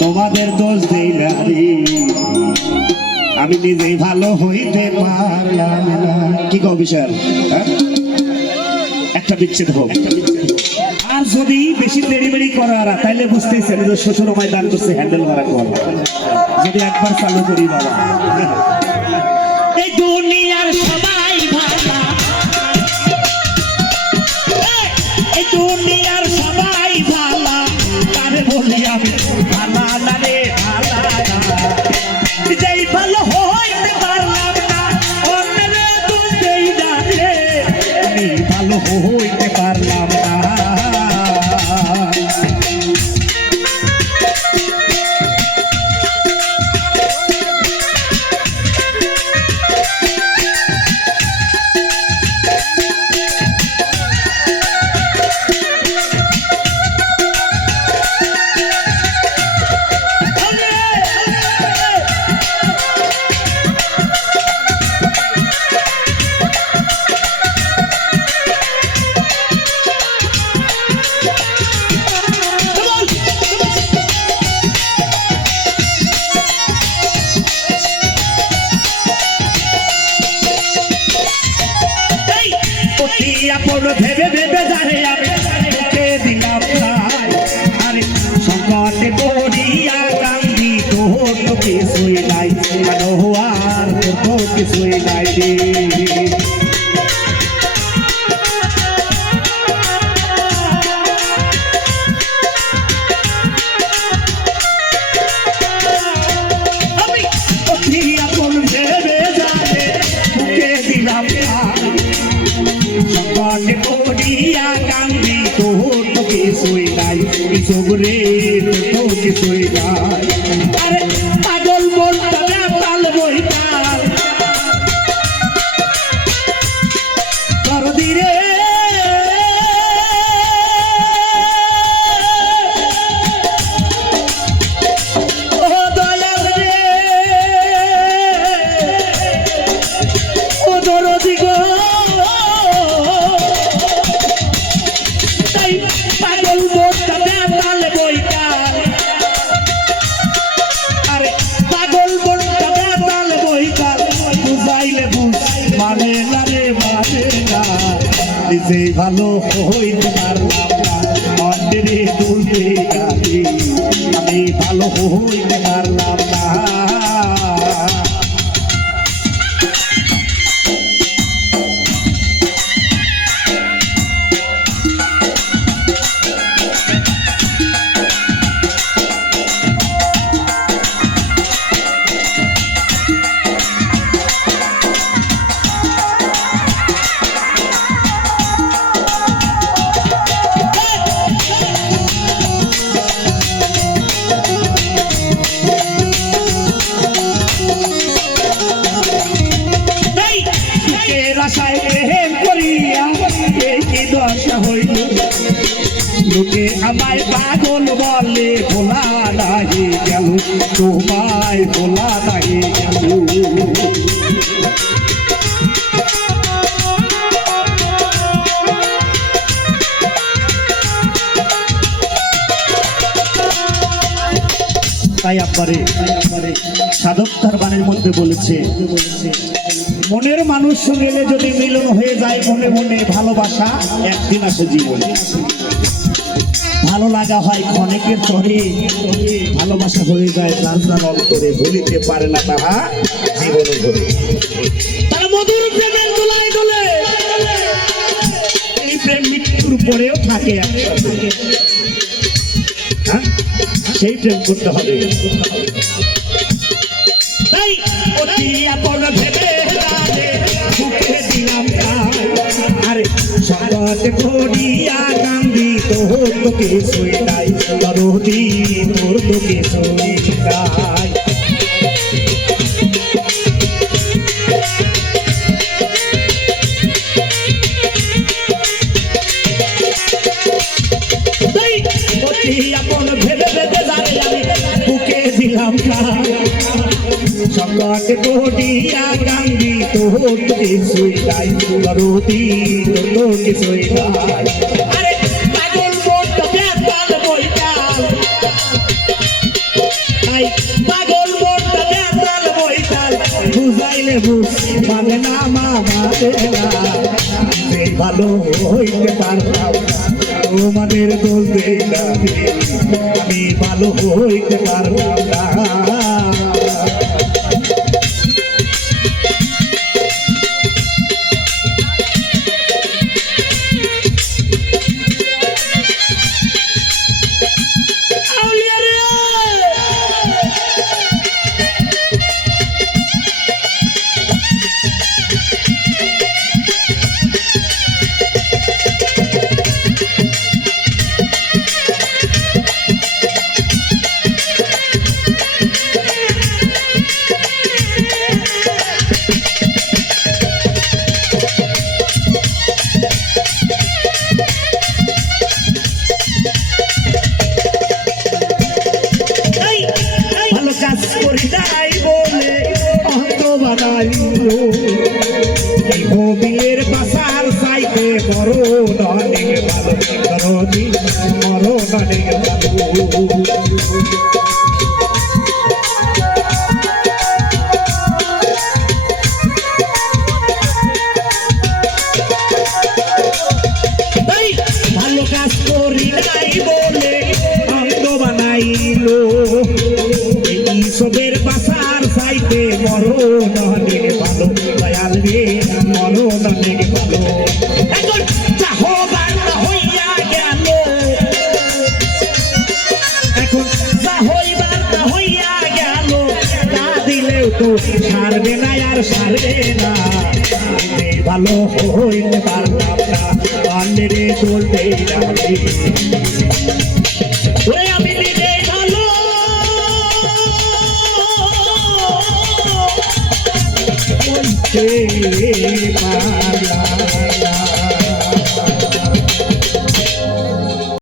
তোমাদের দোষ দেই না রে, আমি নিজেই ভালো হইতে পারলাম না। কি কও বিশাল? একটা বিচ্ছেদ হোক, আর যদি বেশি দেরি করারা তাইলে বুঝতেছেন যে শ্বশুর ময়দান করছে হ্যান্ডেল করা কর। যদি একবার চালু করি বাবা, এই দুনিয়ার সবাই ভালো, এই দুনিয়ার সবাই ভালো, তারে বলি আমি ভালো না রে, ভালো না, যেই ভালো হইতে পারলাম না, অন্যের দোষ দেই না রে, আমি ভালো হইতে পারলাম না। ভেবে ভেবে জানে আমি কে দিলাম ভাই, আরে সংকটে পড়িয়া কান্দি, তোর তো কিছুই নাই, আর তোর তো কিছুই নাই রে। আমি অতি আপন ভেবে জানে কে দিলাম সংকটে পড়িয়া কান্দি, তোর তো কিছুই নাই, রে তো কিছুই নাই। আরে পাগল বলতে পাল বইতাল দরদি রে, ও দয়াল রে, ও দরদি গো, পাগল বলতে পাল বইতাল, আরে পাগল বলতে পাল বইতাল, বুঝাইলে বুঝ মানে না রে, মানে না, নিজে ভালো হইতে পারলাম না, অন্যেরে তুলতে গালি, আমি ভালো হইতে পারলাম না। আশায় প্রেম করিয়া কি দশা হইল, লোকে আমায় পাগল বলে, ভোলা নাহি গেল, তোমায় ভোলা নাহি গেল। তাই আব্বারে সাধক তার বাণীর মধ্যে বলেছে, মনের মানুষ সঙ্গে যদি মিলন হয়ে যায়, মনে মনে ভালোবাসা একদিন আসে জীবনে, ভালো লাগা হয় ক্ষণিকের তরে, ভালোবাসা হয়ে যায় প্রাণ অন্তরে, ভুলিতে পারে না তাহা জীবন ধরে। তারা মধুর প্রেমের দোলায় দোলে, এই প্রেম মৃত্যুর পরেও থাকে, সেই প্রেম করতে হবে। তাই অতি আপন ভেবে জানে বুকে দিলাম তাই, আরে সংকটে পড়িয়া কান্দি, তোর তো কিছুই নাই, দরদি তোর তো কিছুই নাই। আপন ভেবে ভেবে জানে আমি বুকে দিলাম সংকটে পড়িয়া কান্দি, তোর তো কিছুই নাই, দরদি তোর তো কিছুই নাই। আরে পাগল বলতে পাল বইতাল বুঝ মানে না মা মানে না এই ভালো হইতে পারলাম না তোমাদের দোষ দেই না আমি ভালো হইতে পারলাম না ভালো কাজ করি নাই বলে অন্ত বানাইলো এই হবিলের বাসার চাইতে বড় অনেক ভালো ধরনি মরণ অনেক ভালো ভালো কাজ করি নাই বলে অন্ত বানাইলো সবের বাসার চাইতে মরণ অনেক ভালো দয়াল রে মরণ অনেক ভালো এখন চাহবান হইয়া গেল এখন চাহইবার হইয়া গেল তা দিলেও তো সারবে না আর সারবে না ভালো হইতে পারলাম না পান্ডে চলতে আমি নিজে ভালো পারলাম